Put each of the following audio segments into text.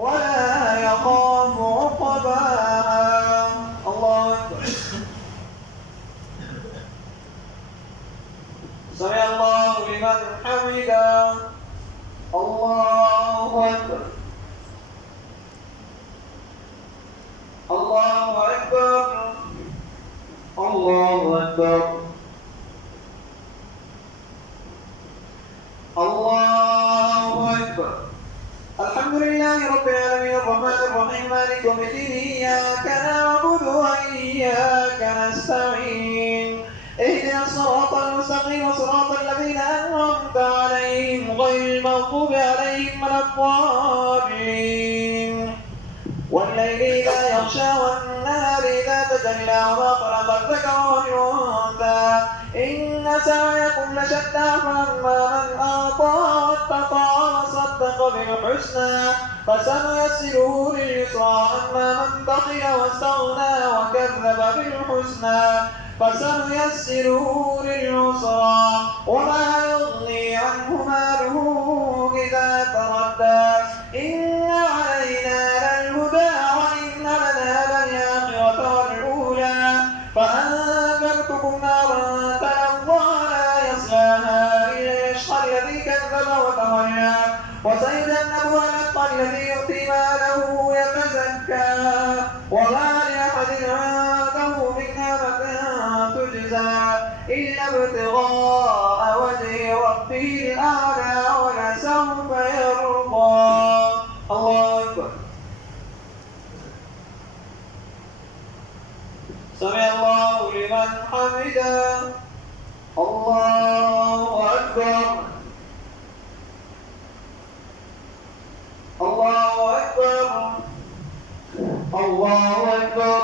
ولا يخاف عقباها. الله أكبر. سمع الله لمن حمده. الله أكبر. الله أكبر. الله أكبر. الله أكبر. الحمد لله رب العالمين الرحمن الرحيم مالك يوم الدين إياك نعبد وإياك نستعين اهدنا الصراط المستقيم صراط الذين أنعمت عليهم غير المغضوب عليهم ولا الضالين. والليل إذا يغشى والنهار إذا تجلى وما خلق الذكر والأنثى إن سعيكم لشتى فأما من أعطى واتقى وصدق بالحسنى فسنيسره لليسرى أما من بخل واستغنى وكذب بالحسنى فسنيسره للعسرى وما يغني عنه ماله إذا تردى إن علينا للهدى وإن لنا للآخرة والأولى فأنذرتكم نارا تلظى لا يصلاها إلا الأشقى الذي كذب وتولى وسيجنبها الأتقى الذي يؤتي ماله يتزكى وما لأحد عنده من نعمة تجزى إلا ابتغاء وجه ربه الأعلى ولسوف يرضى. الله أكبر. سمع الله لمن حمده. الله أكبر. الله أكبر. الله أكبر.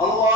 الله